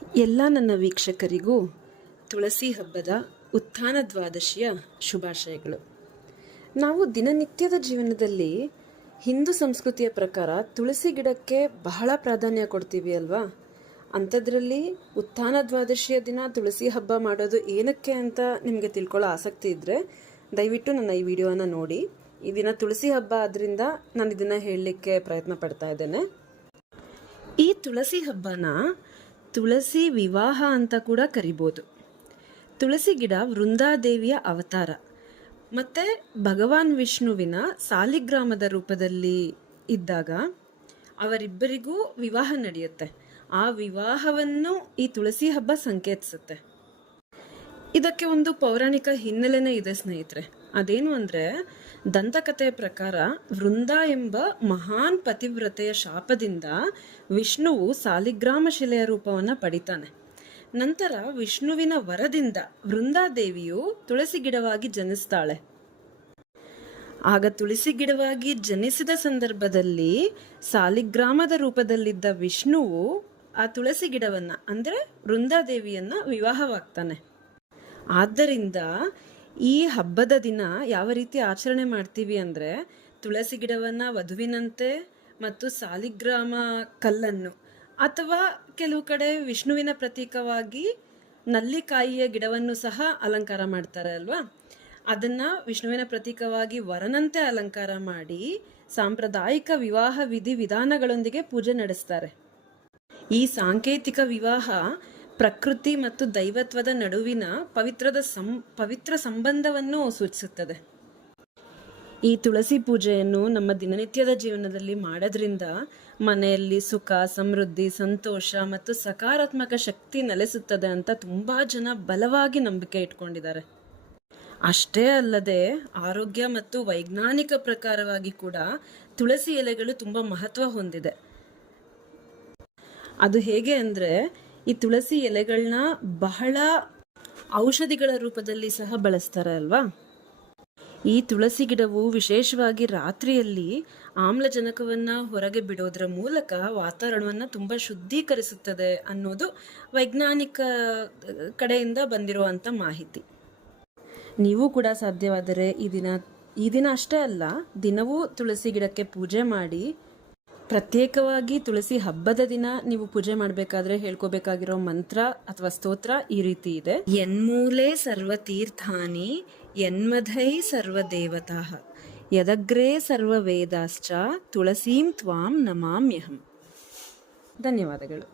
ಎಲ್ಲ ನನ್ನ ವೀಕ್ಷಕರಿಗೂ ತುಳಸಿ ಹಬ್ಬದ ಉತ್ಥಾನ ದ್ವಾದಶಿಯ ಶುಭಾಶಯಗಳು. ನಾವು ದಿನನಿತ್ಯದ ಜೀವನದಲ್ಲಿ ಹಿಂದೂ ಸಂಸ್ಕೃತಿಯ ಪ್ರಕಾರ ತುಳಸಿ ಗಿಡಕ್ಕೆ ಬಹಳ ಪ್ರಾಧಾನ್ಯ ಕೊಡ್ತೀವಿ ಅಲ್ವಾ. ಅಂಥದ್ರಲ್ಲಿ ಉತ್ಥಾನ ದ್ವಾದಶಿಯ ದಿನ ತುಳಸಿ ಹಬ್ಬ ಮಾಡೋದು ಏನಕ್ಕೆ ಅಂತ ನಿಮಗೆ ತಿಳ್ಕೊಳ್ಳೋ ಆಸಕ್ತಿ ಇದ್ದರೆ ದಯವಿಟ್ಟು ನನ್ನ ಈ ವಿಡಿಯೋನ ನೋಡಿ. ಈ ದಿನ ತುಳಸಿ ಹಬ್ಬ ಆದ್ದರಿಂದ ನಾನು ಇದನ್ನು ಹೇಳಲಿಕ್ಕೆ ಪ್ರಯತ್ನ ಪಡ್ತಾ ಇದ್ದೇನೆ. ಈ ತುಳಸಿ ಹಬ್ಬನ ತುಳಸಿ ವಿವಾಹ ಅಂತ ಕೂಡ ಕರಿಬೋದು. ತುಳಸಿ ಗಿಡ ವೃಂದಾದೇವಿಯ ಅವತಾರ ಮತ್ತು ಭಗವಾನ್ ವಿಷ್ಣುವಿನ ಸಾಲಿಗ್ರಾಮದ ರೂಪದಲ್ಲಿ ಇದ್ದಾಗ ಅವರಿಬ್ಬರಿಗೂ ವಿವಾಹ ನಡೆಯುತ್ತೆ. ಆ ವಿವಾಹವನ್ನು ಈ ತುಳಸಿ ಹಬ್ಬ ಸಂಕೇತಿಸುತ್ತೆ. ಇದಕ್ಕೆ ಒಂದು ಪೌರಾಣಿಕ ಹಿನ್ನೆಲೆನೇ ಇದೆ ಸ್ನೇಹಿತರೆ. ಅದೇನು ಅಂದರೆ, ದಂತಕಥೆಯ ಪ್ರಕಾರ ವೃಂದ ಎಂಬ ಮಹಾನ್ ಪತಿವ್ರತೆಯ ಶಾಪದಿಂದ ವಿಷ್ಣುವು ಸಾಲಿಗ್ರಾಮ ಶಿಲೆಯ ರೂಪವನ್ನು ಪಡಿತಾನೆ. ನಂತರ ವಿಷ್ಣುವಿನ ವರದಿಂದ ವೃಂದಾದೇವಿಯು ತುಳಸಿ ಗಿಡವಾಗಿ ಜನಿಸ್ತಾಳೆ. ಆಗ ತುಳಸಿ ಗಿಡವಾಗಿ ಜನಿಸಿದ ಸಂದರ್ಭದಲ್ಲಿ ಸಾಲಿಗ್ರಾಮದ ರೂಪದಲ್ಲಿದ್ದ ವಿಷ್ಣುವು ಆ ತುಳಸಿ ಗಿಡವನ್ನು ಅಂದರೆ ವೃಂದಾದೇವಿಯನ್ನು ವಿವಾಹವಾಗ್ತಾನೆ. ಆದ್ದರಿಂದ ಈ ಹಬ್ಬದ ದಿನ ಯಾವ ರೀತಿ ಆಚರಣೆ ಮಾಡ್ತೀವಿ ಅಂದರೆ, ತುಳಸಿ ಗಿಡವನ್ನು ವಧುವಿನಂತೆ ಮತ್ತು ಸಾಲಿಗ್ರಾಮ ಕಲ್ಲನ್ನು ಅಥವಾ ಕೆಲವು ಕಡೆ ವಿಷ್ಣುವಿನ ಪ್ರತೀಕವಾಗಿ ನಲ್ಲಿಕಾಯಿಯ ಗಿಡವನ್ನು ಸಹ ಅಲಂಕಾರ ಮಾಡ್ತಾರೆ ಅಲ್ವಾ. ಅದನ್ನು ವಿಷ್ಣುವಿನ ಪ್ರತೀಕವಾಗಿ ವರನಂತೆ ಅಲಂಕಾರ ಮಾಡಿ ಸಾಂಪ್ರದಾಯಿಕ ವಿವಾಹ ವಿಧಾನಗಳೊಂದಿಗೆ ಪೂಜೆ ನಡೆಸ್ತಾರೆ. ಈ ಸಾಂಕೇತಿಕ ವಿವಾಹ ಪ್ರಕೃತಿ ಮತ್ತು ದೈವತ್ವದ ನಡುವಿನ ಪವಿತ್ರ ಸಂಬಂಧವನ್ನು ಸೂಚಿಸುತ್ತದೆ. ಈ ತುಳಸಿ ಪೂಜೆಯನ್ನು ನಮ್ಮ ದಿನನಿತ್ಯದ ಜೀವನದಲ್ಲಿ ಮಾಡೋದ್ರಿಂದ ಮನೆಯಲ್ಲಿ ಸುಖ, ಸಮೃದ್ಧಿ, ಸಂತೋಷ ಮತ್ತು ಸಕಾರಾತ್ಮಕ ಶಕ್ತಿ ನೆಲೆಸುತ್ತದೆ ಅಂತ ತುಂಬ ಜನ ಬಲವಾಗಿ ನಂಬಿಕೆ ಇಟ್ಕೊಂಡಿದ್ದಾರೆ. ಅಷ್ಟೇ ಅಲ್ಲದೆ ಆರೋಗ್ಯ ಮತ್ತು ವೈಜ್ಞಾನಿಕ ಪ್ರಕಾರವಾಗಿ ಕೂಡ ತುಳಸಿ ಎಲೆಗಳು ತುಂಬ ಮಹತ್ವ ಹೊಂದಿದೆ. ಅದು ಹೇಗೆ ಅಂದರೆ, ಈ ತುಳಸಿ ಎಲೆಗಳನ್ನ ಬಹಳ ಔಷಧಿಗಳ ರೂಪದಲ್ಲಿ ಸಹ ಬಳಸ್ತಾರೆ ಅಲ್ವಾ. ಈ ತುಳಸಿ ಗಿಡವು ವಿಶೇಷವಾಗಿ ರಾತ್ರಿಯಲ್ಲಿ ಆಮ್ಲಜನಕವನ್ನು ಹೊರಗೆ ಬಿಡೋದ್ರ ಮೂಲಕ ವಾತಾವರಣವನ್ನು ತುಂಬ ಶುದ್ಧೀಕರಿಸುತ್ತದೆ ಅನ್ನೋದು ವೈಜ್ಞಾನಿಕ ಕಡೆಯಿಂದ ಬಂದಿರುವಂಥ ಮಾಹಿತಿ. ನೀವು ಕೂಡ ಸಾಧ್ಯವಾದರೆ ಈ ದಿನ ಅಷ್ಟೇ ಅಲ್ಲ, ದಿನವೂ ತುಳಸಿ ಗಿಡಕ್ಕೆ ಪೂಜೆ ಮಾಡಿ. ಪ್ರತ್ಯೇಕವಾಗಿ ತುಳಸಿ ಹಬ್ಬದ ದಿನ ನೀವು ಪೂಜೆ ಮಾಡಬೇಕಾದ್ರೆ ಹೇಳ್ಕೋಬೇಕಾಗಿರೋ ಮಂತ್ರ ಅಥವಾ ಸ್ತೋತ್ರ ಈ ರೀತಿ ಇದೆ: ಯನ್ಮೂಲೆ ಸರ್ವ ತೀರ್ಥಾನಿ ಯನ್ಮಧೈ ಸರ್ವ ದೇವತಾ ಯದಗ್ರೇ ಸರ್ವ ವೇದಾಶ್ಚ ತುಳಸೀಂ ತ್ವಾಂ ನಮಾಮ್ಯಹಂ. ಧನ್ಯವಾದಗಳು.